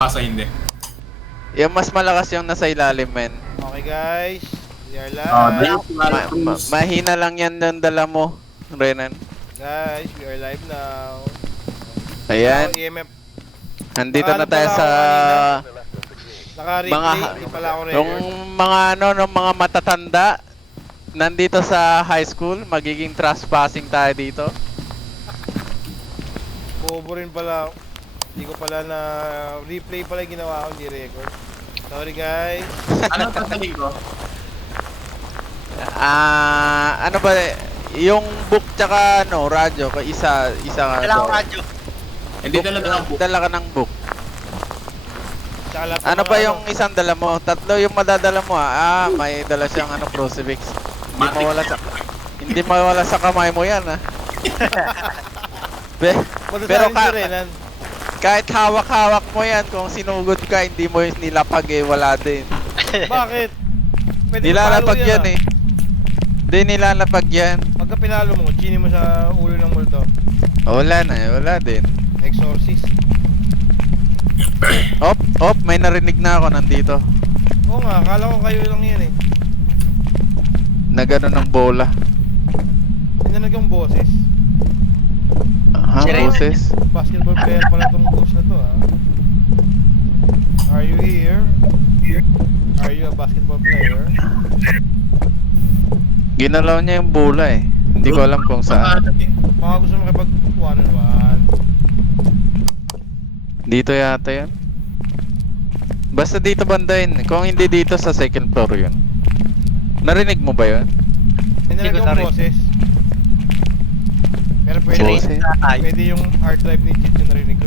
Sa hindi. Yung mas malakas yung nasa ilalim, men. Okay guys, we are live. Mahina lang yan ng dala mo, Renan. Guys, we are live now. Ayan. EMF. Nandito na tayo sa Naka-replay, hindi pala ako yung record. mga yung mga matatanda nandito sa high school, magiging trespassing tayo dito. Bobo rin pala ako. Hindi ko pala na replay pala yung ginawa ko, hindi record. Sorry guys. Ano tatanungin ko? Ano ba yung book tsaka radyo, isa Dala ko radyo. Hindi talaga ako. Dala ka ng book. Tsaka lahat ng Ano mga ba yung isang dala mo? Tatlo yung madadala mo may dala siyang crucifix. Hindi mawala sa kamay mo yan Pero Renan. kahit hawak-hawak mo yan, kung sinugod ka, hindi mo nilapag wala din. Bakit? Pwede Nilalapag palo yan Hindi nilalapag yan. Pagka pinalo mo, chini mo sa ulo ng multo. Wala na wala din. Exorcist. Op, may narinig na ako nandito. Oo nga, akala ko kayo lang yan Na gano'n ng bola. Pinalag yung boses. Boses? Basketball player pala tong ghost na to Are you here? Are you a basketball player? Ginalaw niya yung bola Hindi ko alam kung saan. Baka gusto makipag one-on-one. Dito yata yan. Basta dito banda yun. Kung hindi dito sa second floor yun. Narinig mo ba yun? Pinalag yung boses. Pero pwede, Boses? pwede yung hard drive ni Chit yung narinig ko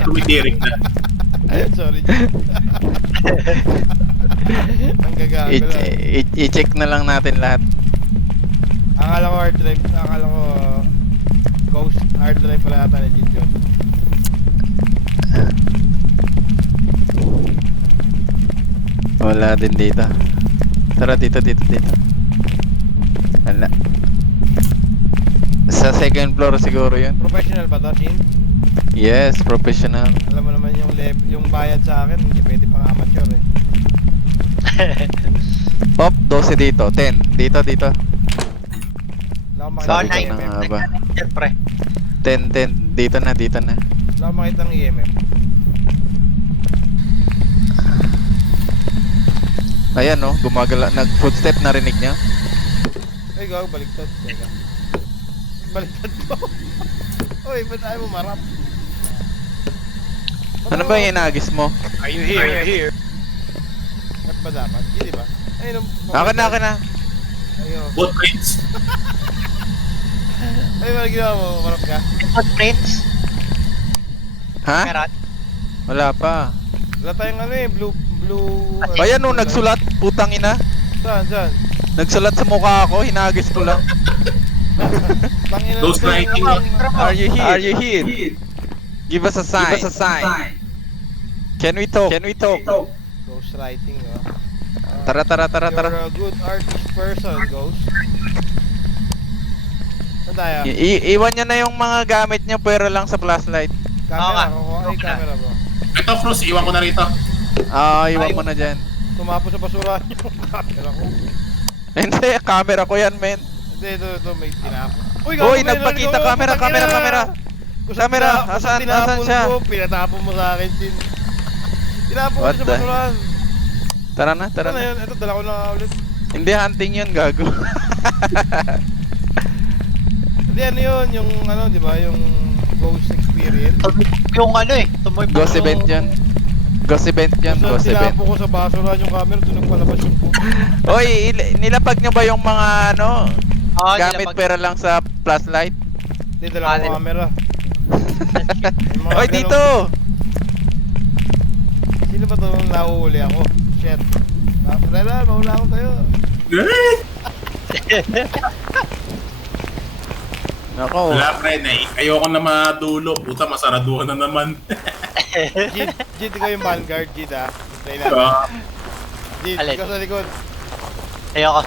Tumitirik na. Sorry. Ang gagago lang. I-check na lang natin lahat. Akala ko hard drive, akala ko ghost hard drive pala ata ni Chit yun. Wala din dito. Tara dito. Wala. Sa second floor siguro yun. Professional ba to, Chin? Yes, professional. Alam mo naman yung bayad sa akin, hindi pwede pang amateur Pop, 12 dito. 10. Dito. Wala akong Sabi makita ko ng na EMF. nga ba. Siyempre. 10. Dito na. Wala akong makita ng EMF. Ayan gumagala. Nag-footstep narinig niya. Ay, gago, baliktad. Teka. Baliktad ko. Uy, ba't ayaw mo marap? Ano ba yung inagis mo? Are you here? Ba't ba dapat? Hindi ba? Ayun, Akin na. Ayun. Footprints. Ay, wala ginawa mo, marap ka? Footprints? Ha? Meron? Wala pa. Wala tayong blue... Ayan nagsulat. Putang ina. Saan? Nagsulat sa mukha ako. Hinagis ko lang. Tangina Ghost na- writing. Are you here? Give us a sign. Can we talk? Ghost writing, Tara. You're a good artist person, Ghost. Saan tayo? Iwan niya na yung mga gamit niya pero lang sa flashlight. Camera, Oo kukuha ay camera mo. Ito, Cruz, iwan ko na rito. Iwan mo na dyan. Tumapos sa basura yung camera ko. Hindi, camera ko yan, men. Hindi, ito, may tinapon. Uy, nagpakita, camera. Camera, asan siya? Pinatapon mo sa akin, Chin. Tinapon ko What sa the- basurahan. Tara na. Ano na yun? Ito, dala ko na ulit. Hindi hunting yun, gago. Hindi, ano yun? Yung, di ba? Yung ghost experience. Yung tumoy pa. Ghost event yun. Ghost event. Basta tinapon ko sa basurahan yung camera, doon nagpalabas yung puto. Oy, nilapag niyo ba yung mga gamit nilapag. pero lang sa flashlight? Hindi, dala ko camera. Yung mga Oy, ganun- dito! Sino ba ito nung nahuhuli ako? Shit. Rela, mahula ako tayo. Nako. Wala, pre, ayoko na madulo. Puta, masaraduhan na naman. Jid, ikaw yung vanguard, Jid Play natin. Jid, Alin? ikaw sa likod. Ayoko.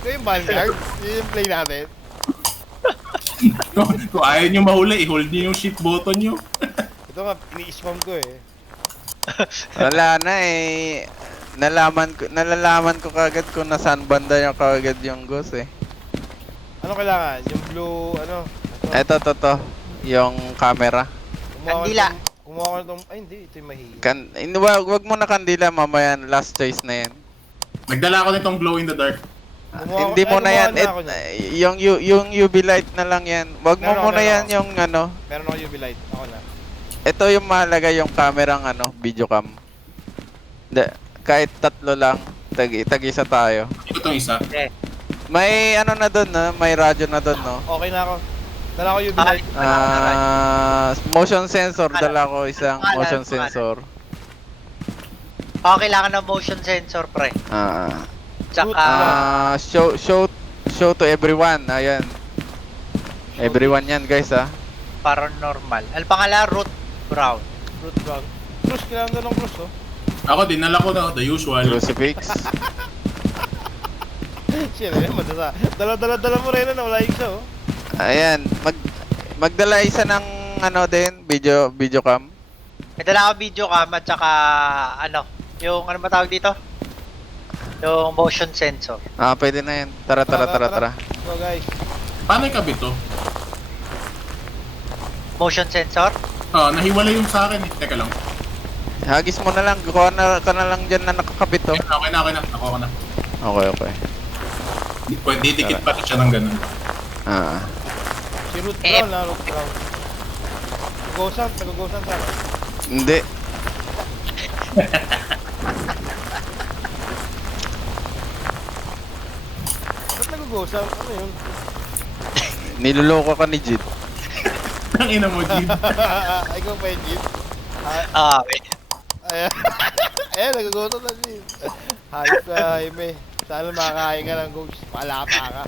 Ikaw yung vanguard. Yun yung play natin. Kung ayaw nyo mahuli, i-hold nyo yung shift button nyo. Ito nga, ini-spam ko Wala na eh. Nalalaman ko kagad kung nasaan banda yung kagad yung ghost eh. Ano kailangan? Yung blue, ano? Eto, to. Yung camera. Kandila. Kumuha ko na itong, ay hindi, ito yung mahihina. Hindi, wag mo na kandila, mamaya last choice na yan. Nagdala ako nitong glow in the dark. Hindi mo na yan. Kumuha na ako niyan. Yung UV light na lang yan. Wag mo Meron, muna meron yan ako. yung ano. Meron ako UV light, ako na. Ito yung mahalaga yung kamerang ano, video cam. Kahit tatlo lang, tag-isa tayo. Ito itong isa. May ano na doon, no? May radyo na doon, no? Okay na ako. Dala ko UV light. Motion sensor, dala ko isang motion sensor. Kailangan ng motion sensor, pre. Tsaka, Show to everyone, ayan. Everyone yan, guys, ah. paranormal. Ang pangalan, Root Brown. Fruit brown. Cruz, kailangan doon ng cruz, oh. Ako, dinala ko na the usual. Crucifix. Siyempre, madasa. Dala mo rin na wala yung isa, oh. Ayan, magdala isa ng ano din, video cam. May dala ako video cam at saka, ano, yung ano matawag dito? Yung motion sensor. Pwede na yan. Tara. Go, guys. Paano ikabit to? Motion sensor? Nahiwalay yung sa akin eh. Teka lang. Hagis mo na lang, kuha na ka na lang dyan na nakakabit, oh. Okay na. Nakuha ko na. Okay. Pwede didikit pa siya ng ganun. Si Root Brown, Root Brown. Nag-go-sound sa akin. Hindi. Ba't nag-go-sound? Ano yun? Niloloko ka ni Jid. Ang ina mo, Jib. Ikaw pa yung Jeep. Okay. Ayan, nag-go-sound na Jeep. Hayop na, Jaime. Sana makakain ka ng ghost. Palapa ka.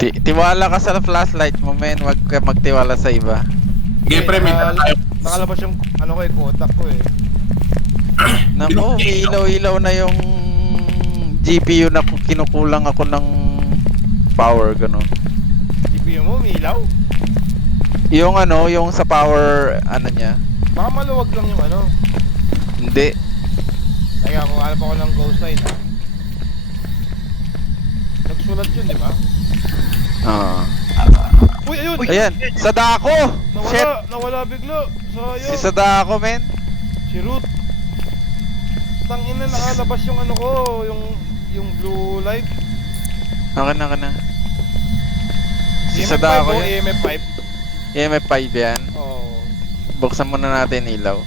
Tiwala ka sa flashlight mo, men. Wag ka magtiwala sa iba. Sige, pre, may dala tayo. Nakalabas yung, ano ko eh, contact ko eh. Naku, may ilaw-ilaw na yung GPU na kinukulang ako ng power, ganun. GPU mo, umilaw. Yung ano, yung sa power, ano niya. Baka maluwag lang yung ano. Hindi. Teka, kung hanap ako ng ghost sign, ha? Nagsulat yun, di ba? Uy, ayun! Ayan, Sadako! Shit! Nawala bigla. Si Sayang. Sadako, men. Si Root. Tangina, nakalabas yung ano ko, yung blue light. Okay na. Si EMF5 Sadako oh, yun. EMF5. EMF5 yan. Oo. Buksan muna natin ilaw.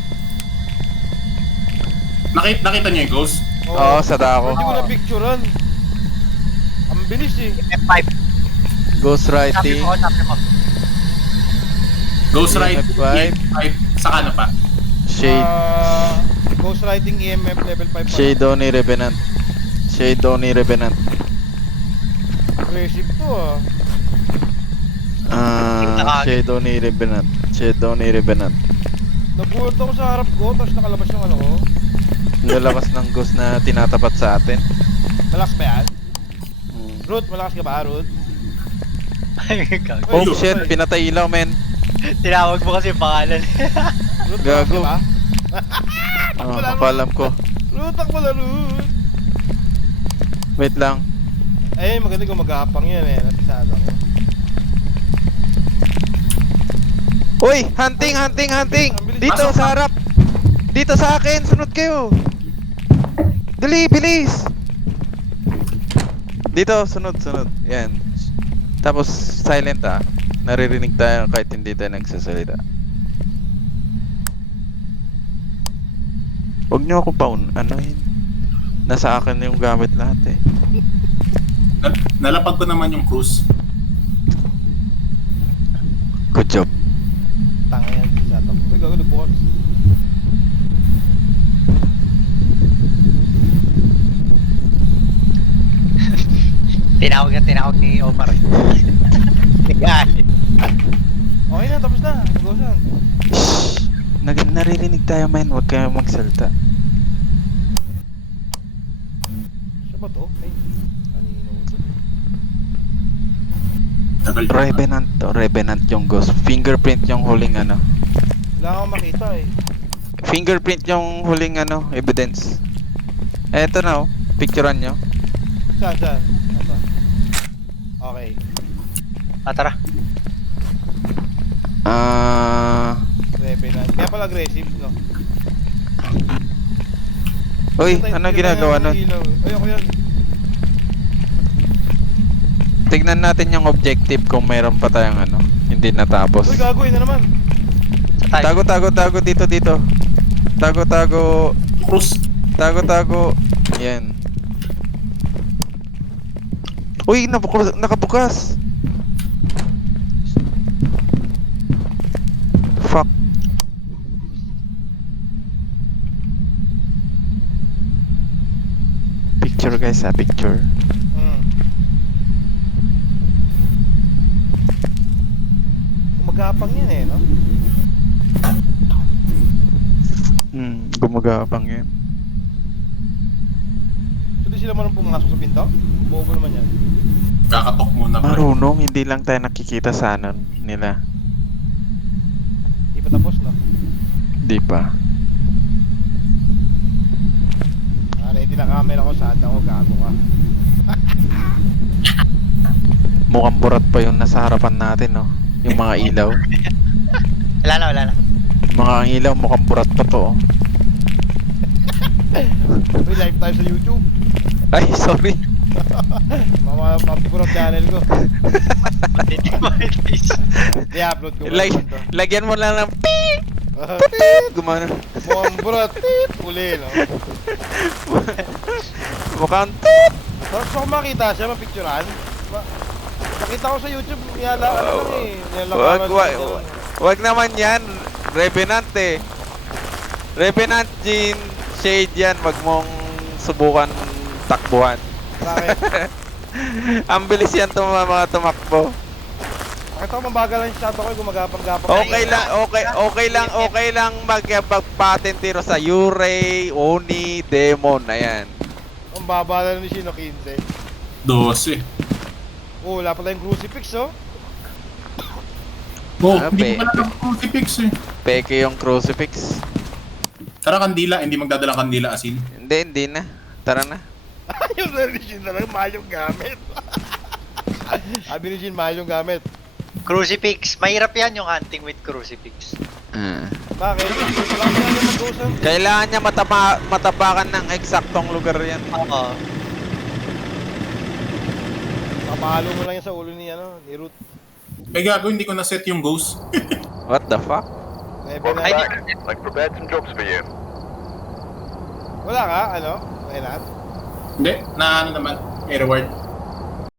Nakita niyo yung ghost? Oo, Sadako. Hindi ko na picturean. Ang bilis eh. F5. Ghost Sabi writing. mo. Ghost ride. EMF5. Saka na pa. Shade. Ghostwriting EMF level 5 pa. Shadow ni Revenant. Aggressive to ah. Shadow ni Revenant. Nabuhat ako sa harap ko, tapos nakalabas yung ano ko. Lalabas ng ghost na tinatapat sa atin. Malakas ba yan? Hmm. Root, malakas ka ba, Root? Oh shit, pinatay ilaw, men. Tinawag mo kasi yung pangalan. Root, malakas Gago. ka ba? Kapalam ko. Root, takbo na, Root! Wait lang. Ay, maganda kung maghahapang yan eh. Napisado ko. Uy! Hunting! Dito sa harap! Dito sa akin! Sunod kayo! Dali! Bilis! Dito, sunod. Yan. Tapos, silent ah. Naririnig tayo kahit hindi tayo nagsasalita. Huwag niyo ako ano yun? Nasa akin yung gamit lahat eh. Nalapag ko naman yung cruise. Good job. Tanga yan, pisado ko. Uy, gago, nagbukas. Tinawag ni Omar. Nagalit. Okay na, tapos na. Nag-go-sound. Naririnig tayo, man. Huwag kayo magsalita. Siya ba to? Ay, kanino to? Tagal pa. Revenant yung ghost. Fingerprint yung huling ano. Wala akong makita eh. Fingerprint yung huling ano, evidence. Eto na oh, picturean nyo. Saan? Ito. Okay. Tara. Revenant. Kaya pala aggressive, no? Uy, Patay- ano patay ginagawa ng nun? ilaw. Ay, ako yun. Tignan natin yung objective kung mayroon pa tayong ano, hindi natapos. Uy, gagawin na naman. Sa tayo. Tago dito. Tago. Cruz. Tago. Yan. Uy, nakabukas. Fuck. Picture guys, picture. Gumagapang yan eh, no? Gumagapang yan. So, di sila marunong pumasok sa pinto? Bobo naman yan. Kakatok muna pre. Marunong, hindi lang tayo nakikita sa ano nila. Di pa tapos, no? Di pa. Ready na camera ko, sad ako, gago ka. Mukhang burat pa yung nasa harapan natin, no? Yung mga ilaw. Wala na. Mga ilaw, mukhang burat pa to, oh. Uy, live tayo sa YouTube. Ay, sorry. Mapipurot channel ko. Hindi monetize. I-upload ko. Lagyan mo lang ng beep! Gumana. Mukhang burot. Tip! Uli, no? Mukhang toot! So, kung makita siya, mapicturean. Nakita ko sa YouTube, niyala ka lang eh. Wag naman yan. Revenant eh. Revenant Jean Shade yan. Wag mong subukan takbuhan. Bakit? Ang bilis yan mga tumakbo. Ito, mabagal lang yung shadow ko, gumagapang-gapang. Okay lang magpatentiro sa Yurei, Oni, Demon. Ayan. Ang baba na ni Shino 15. 12. Oh, wala pala yung crucifix, oh. Oh, Ah, hindi ko pala crucifix eh. Peke yung crucifix. Tara kandila, hindi magdadalang kandila asin. Hindi na. Tara na. Yung religion na lang, mahal yung gamit. Sabi ni Jin, mahal yung gamit. Crucifix. Mahirap yan yung hunting with crucifix. Bakit? Wala ka na mag-usan. Kailangan niya matapakan ng eksaktong lugar yan. Oo. Papalo mo lang yan sa ulo ni, ni Ruth. Ay gago, hindi ko na-set yung ghost. What the fuck? Ay, I've prepared some jobs for you. Wala ka, Kailan? Hindi, na ano naman, may reward.